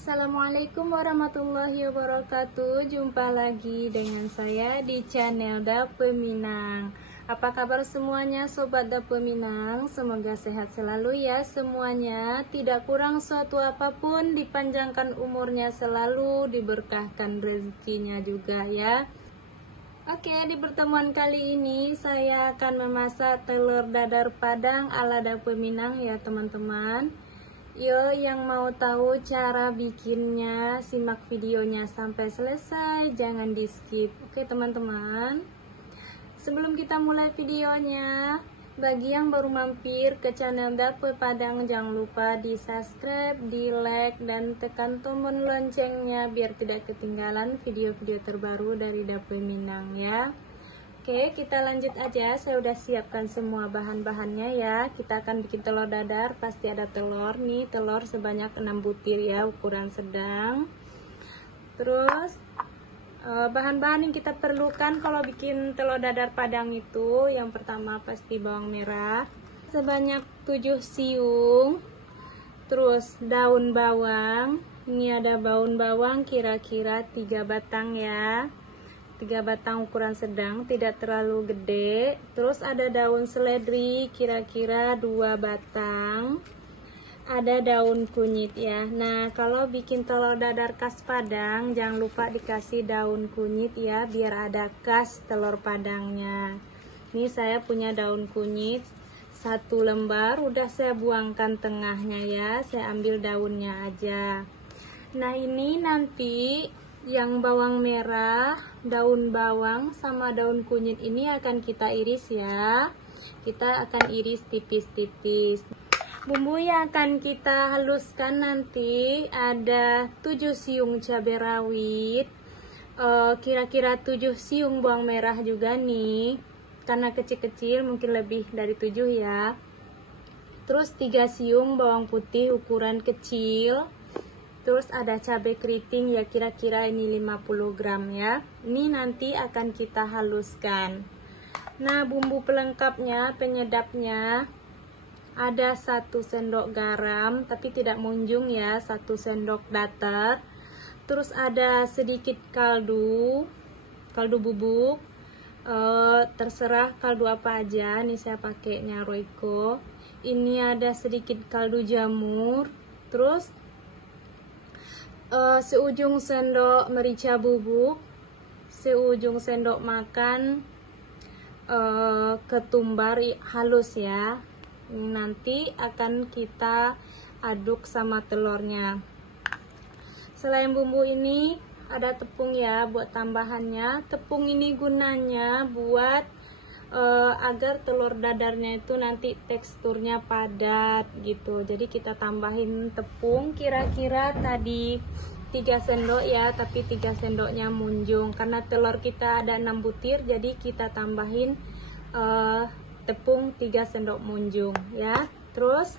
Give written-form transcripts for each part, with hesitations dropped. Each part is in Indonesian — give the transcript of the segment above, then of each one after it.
Assalamualaikum warahmatullahi wabarakatuh. Jumpa lagi dengan saya di channel Dapur Minang. Apa kabar semuanya sobat Dapur Minang? Semoga sehat selalu ya semuanya. Tidak kurang suatu apapun, dipanjangkan umurnya selalu, diberkahkan rezekinya juga ya. Oke, di pertemuan kali ini saya akan memasak telur dadar Padang ala Dapur Minang ya teman-teman. Yo, yang mau tahu cara bikinnya, simak videonya sampai selesai, jangan di skip. Oke teman-teman, sebelum kita mulai videonya, bagi yang baru mampir ke channel Dapur Padang, jangan lupa di subscribe, di like, dan tekan tombol loncengnya biar tidak ketinggalan video-video terbaru dari Dapur Minang ya. Oke, kita lanjut aja. Saya udah siapkan semua bahan-bahannya ya. Kita akan bikin telur dadar. Pasti ada telur nih, telur sebanyak 6 butir ya, ukuran sedang. Terus bahan-bahan yang kita perlukan kalau bikin telur dadar Padang itu, yang pertama pasti bawang merah sebanyak 7 siung. Terus daun bawang. Ini ada daun bawang kira-kira 3 batang ya. 3 batang ukuran sedang, tidak terlalu gede. Terus ada daun seledri kira-kira 2 batang. Ada daun kunyit ya. Nah, kalau bikin telur dadar khas Padang, jangan lupa dikasih daun kunyit ya, biar ada khas telur Padangnya. Ini saya punya daun kunyit 1 lembar, udah saya buangkan tengahnya ya. Saya ambil daunnya aja. Nah, ini nanti yang bawang merah, daun bawang sama daun kunyit ini akan kita iris ya. Kita akan iris tipis-tipis. Bumbu yang akan kita haluskan nanti ada 7 siung cabai rawit, kira-kira 7 siung bawang merah juga nih, karena kecil-kecil mungkin lebih dari 7 ya. Terus 3 siung bawang putih ukuran kecil. Terus ada cabai keriting ya, kira-kira ini 50 gram ya. Ini nanti akan kita haluskan. Nah, bumbu pelengkapnya, penyedapnya ada 1 sendok garam, tapi tidak munjung ya, 1 sendok datar. Terus ada sedikit kaldu bubuk. Terserah kaldu apa aja, ini saya pakainya Royco. Ini ada sedikit kaldu jamur. Terus seujung sendok merica bubuk, seujung sendok makan ketumbar halus ya. Nanti akan kita aduk sama telurnya. Selain bumbu ini ada tepung ya buat tambahannya. Tepung ini gunanya buat agar telur dadarnya itu nanti teksturnya padat gitu. Jadi kita tambahin tepung kira-kira tadi 3 sendok ya, tapi 3 sendoknya munjung karena telur kita ada 6 butir, jadi kita tambahin tepung 3 sendok munjung ya. Terus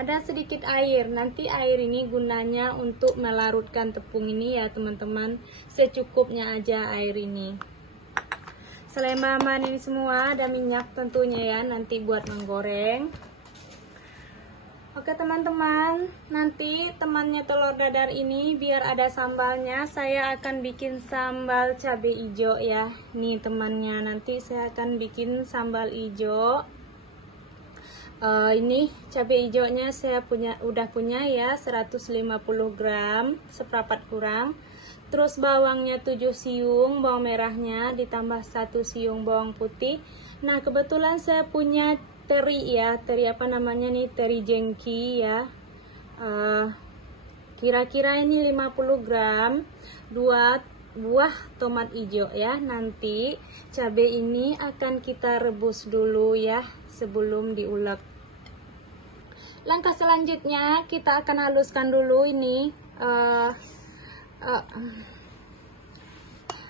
ada sedikit air. Nanti air ini gunanya untuk melarutkan tepung ini ya teman-teman. Secukupnya aja air ini. Selain bahan ini semua ada minyak tentunya ya, nanti buat menggoreng. Oke teman-teman, nanti temannya telur dadar ini biar ada sambalnya, saya akan bikin sambal cabai hijau ya. Nih temannya, nanti saya akan bikin sambal hijau. Ini cabai hijaunya saya udah punya ya, 150 gram, seperempat kurang. Terus bawangnya 7 siung, bawang merahnya ditambah 1 siung bawang putih. Nah, kebetulan saya punya teri ya, teri apa namanya nih, teri jengki ya. Kira-kira ini 50 gram, 2 buah tomat hijau ya. Nanti cabai ini akan kita rebus dulu ya sebelum diulek. Langkah selanjutnya kita akan haluskan dulu ini.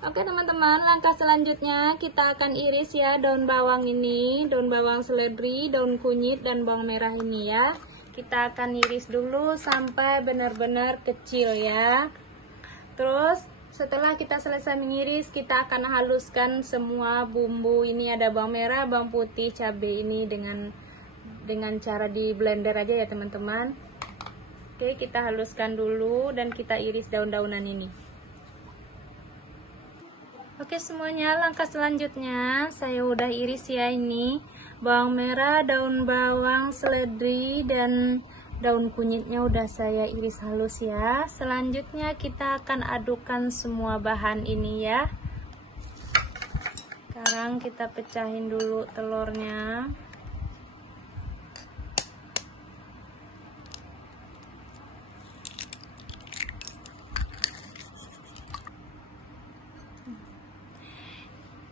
Oke teman-teman, langkah selanjutnya kita akan iris ya daun bawang ini, daun bawang seledri, daun kunyit, dan bawang merah ini ya. Kita akan iris dulu sampai benar-benar kecil ya. Terus setelah kita selesai mengiris, kita akan haluskan semua bumbu. Ini ada bawang merah, bawang putih, cabai ini dengan cara di blender aja ya teman-teman. Oke, kita haluskan dulu dan kita iris daun-daunan ini. Oke semuanya, langkah selanjutnya saya udah iris ya, ini bawang merah, daun bawang, seledri, dan daun kunyitnya udah saya iris halus ya. Selanjutnya kita akan adukkan semua bahan ini ya. Sekarang kita pecahin dulu telurnya.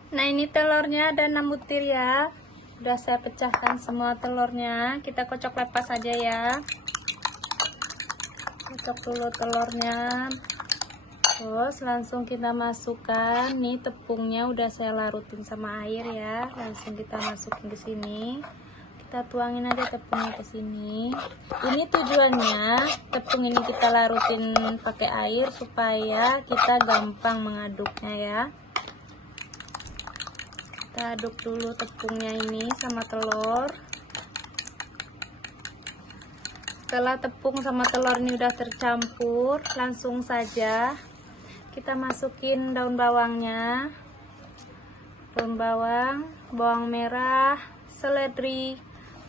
Nah ini telurnya ada 6 butir ya. Udah saya pecahkan semua telurnya. Kita kocok lepas aja ya. Kocok dulu telurnya. Terus langsung kita masukkan. Nih tepungnya udah saya larutin sama air ya. Langsung kita masukin ke sini. Kita tuangin aja tepungnya ke sini. Ini tujuannya tepung ini kita larutin pakai air supaya kita gampang mengaduknya ya. Kita aduk dulu tepungnya ini sama telur. Setelah tepung sama telur ini udah tercampur, langsung saja kita masukin daun bawangnya. Daun bawang, bawang merah, seledri,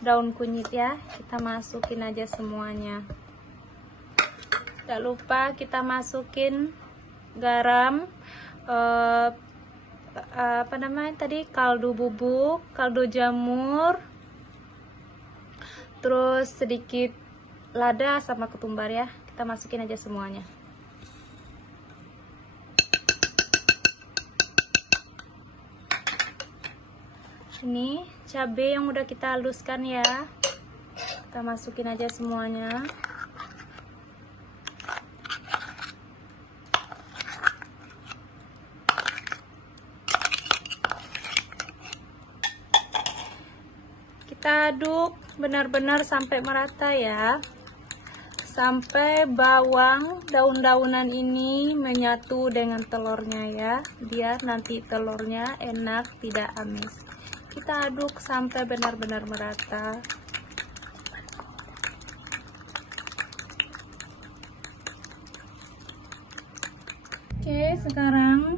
daun kunyit ya. Kita masukin aja semuanya. Tidak lupa kita masukin garam, apa namanya tadi, kaldu bubuk, kaldu jamur, terus sedikit lada sama ketumbar ya. Kita masukin aja semuanya. Ini cabai yang udah kita haluskan ya, kita masukin aja semuanya. Kita aduk benar-benar sampai merata ya, sampai bawang daun-daunan ini menyatu dengan telurnya ya, biar nanti telurnya enak tidak amis. Kita aduk sampai benar-benar merata. Oke, sekarang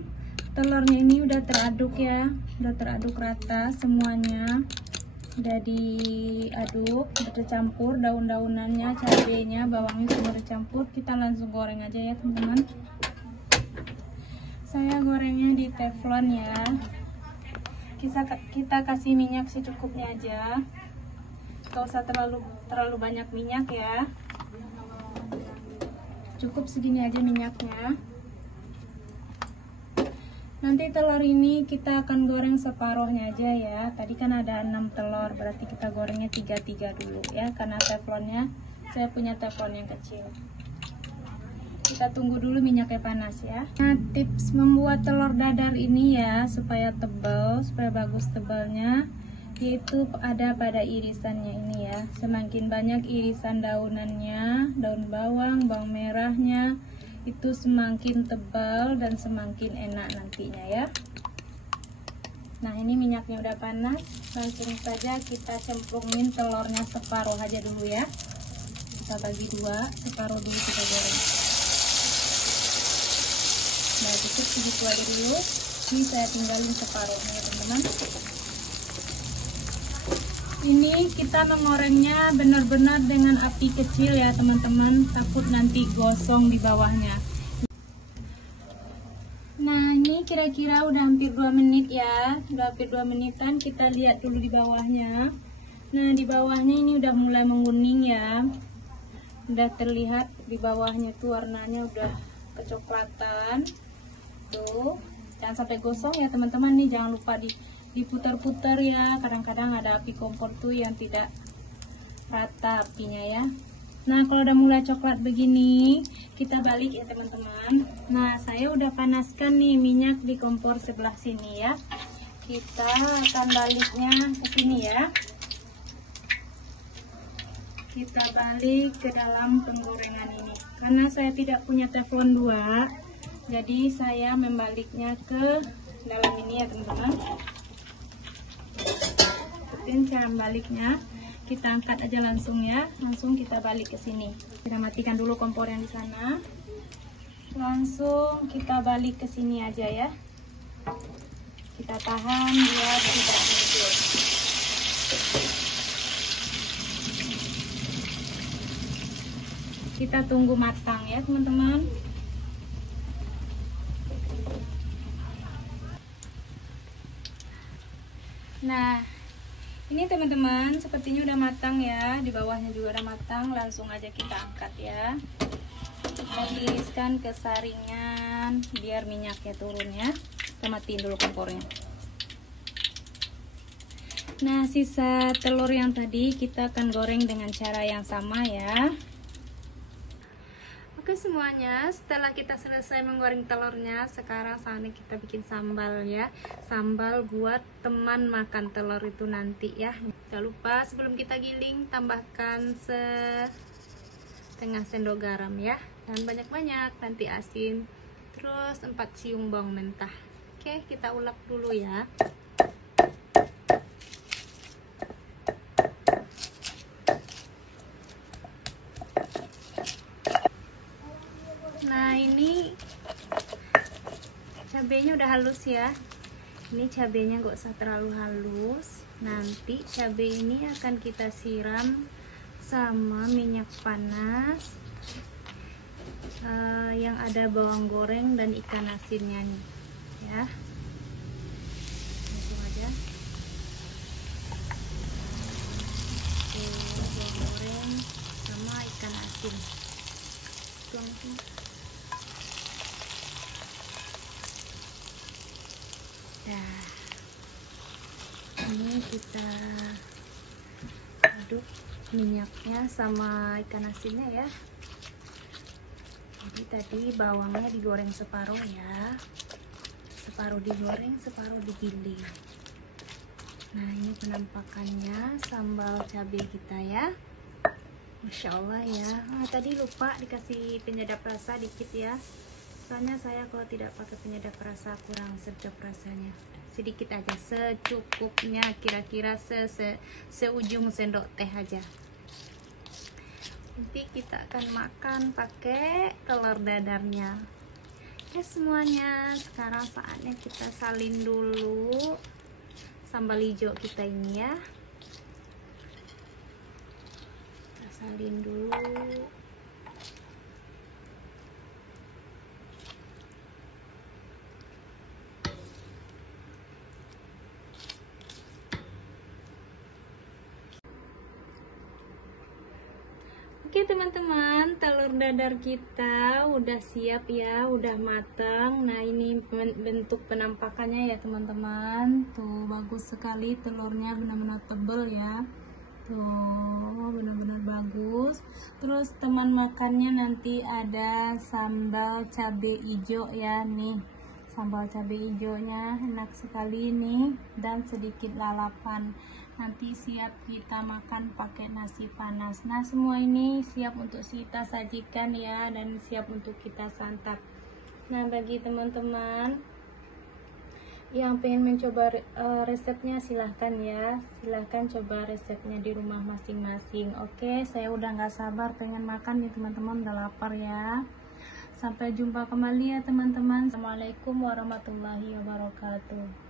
telurnya ini udah teraduk ya, udah teraduk rata semuanya. Udah diaduk, udah tercampur daun-daunannya, cabenya, bawangnya semua tercampur. Kita langsung goreng aja ya teman-teman. Saya gorengnya di teflon ya. Kita kasih minyak secukupnya aja. Gak usah terlalu banyak minyak ya. Cukup segini aja minyaknya. Nanti telur ini kita akan goreng separuhnya aja ya. Tadi kan ada 6 telur, berarti kita gorengnya 3-3 dulu ya. Karena teflonnya, saya punya teflon yang kecil. Kita tunggu dulu minyaknya panas ya. Nah, tips membuat telur dadar ini ya, supaya tebal, supaya bagus tebalnya, yaitu ada pada irisannya ini ya. Semakin banyak irisan daunannya, daun bawang, bawang merahnya, itu semakin tebal dan semakin enak nantinya ya. Nah ini minyaknya udah panas, langsung saja kita cemplungin telurnya separuh aja dulu ya. Kita bagi dua, separuh dulu kita goreng. Nah cukup segitu aja dulu. Ini saya tinggalin separuhnya teman-teman. Ini kita mengorengnya benar-benar dengan api kecil ya teman-teman, takut nanti gosong di bawahnya. Nah ini kira-kira udah hampir 2 menit ya, udah hampir 2 menitan. Kita lihat dulu di bawahnya. Nah di bawahnya ini udah mulai menguning ya, udah terlihat di bawahnya tuh warnanya udah kecoklatan tuh. Jangan sampai gosong ya teman-teman, nih jangan lupa diputar-putar ya. Kadang-kadang ada api kompor tuh yang tidak rata apinya ya. Nah kalau udah mulai coklat begini, kita balik ya teman-teman. Nah saya udah panaskan nih minyak di kompor sebelah sini ya. Kita akan baliknya ke sini ya. Kita balik ke dalam penggorengan ini. Karena saya tidak punya teflon 2, jadi saya membaliknya ke dalam ini ya teman-teman. Ikutin cara baliknya. kita angkat aja langsung ya, langsung kita balik ke sini. Kita matikan dulu kompor yang di sana, langsung kita balik ke sini aja ya. Kita tahan biar tidak hancur. Kita tunggu matang ya teman-teman. Nah, ini teman-teman sepertinya udah matang ya, di bawahnya juga udah matang. Langsung aja kita angkat ya. Kita tiriskan ke saringan biar minyaknya turun ya. Kita matiin dulu kompornya. Nah, sisa telur yang tadi kita akan goreng dengan cara yang sama ya. Oke semuanya, setelah kita selesai menggoreng telurnya, sekarang saatnya kita bikin sambal ya. Sambal buat teman makan telur itu nanti ya. Jangan lupa sebelum kita giling, tambahkan setengah sendok garam ya. Dan banyak-banyak, nanti asin. Terus 4 siung bawang mentah. Oke, kita ulek dulu ya. Nah, ini cabenya udah halus ya. Ini cabenya gak usah terlalu halus. Nanti cabai ini akan kita siram sama minyak panas yang ada bawang goreng dan ikan asinnya nih ya. Langsung aja. Bawang goreng sama ikan asin. Langsung. Nah, ini kita aduk minyaknya sama ikan asinnya ya. Jadi tadi bawangnya digoreng separuh ya, separuh digoreng, separuh digiling. Nah, ini penampakannya sambal cabai kita ya. Masya Allah ya. Nah, tadi lupa dikasih penyedap rasa dikit ya. Soalnya saya kalau tidak pakai penyedap rasa kurang sedap rasanya. Sedikit aja, secukupnya, kira-kira seujung sendok teh aja. Nanti kita akan makan pakai telur dadarnya. Oke semuanya, sekarang saatnya kita salin dulu sambal hijau kita ini ya. Kita salin dulu. Oke teman-teman, telur dadar kita udah siap ya, udah matang. Nah, ini bentuk penampakannya ya teman-teman. Tuh, bagus sekali telurnya, benar-benar tebel ya. Tuh, benar-benar bagus. Terus teman makannya nanti ada sambal cabai hijau ya nih. Sambal cabai hijaunya enak sekali nih, dan sedikit lalapan. Nanti siap kita makan pakai nasi panas. Nah, semua ini siap untuk kita sajikan ya, dan siap untuk kita santap. Nah, bagi teman-teman yang pengen mencoba resepnya, silahkan ya, silahkan coba resepnya di rumah masing-masing. Oke, saya udah nggak sabar pengen makan nih teman-teman, udah lapar ya. Sampai jumpa kembali ya teman-teman. Assalamualaikum warahmatullahi wabarakatuh.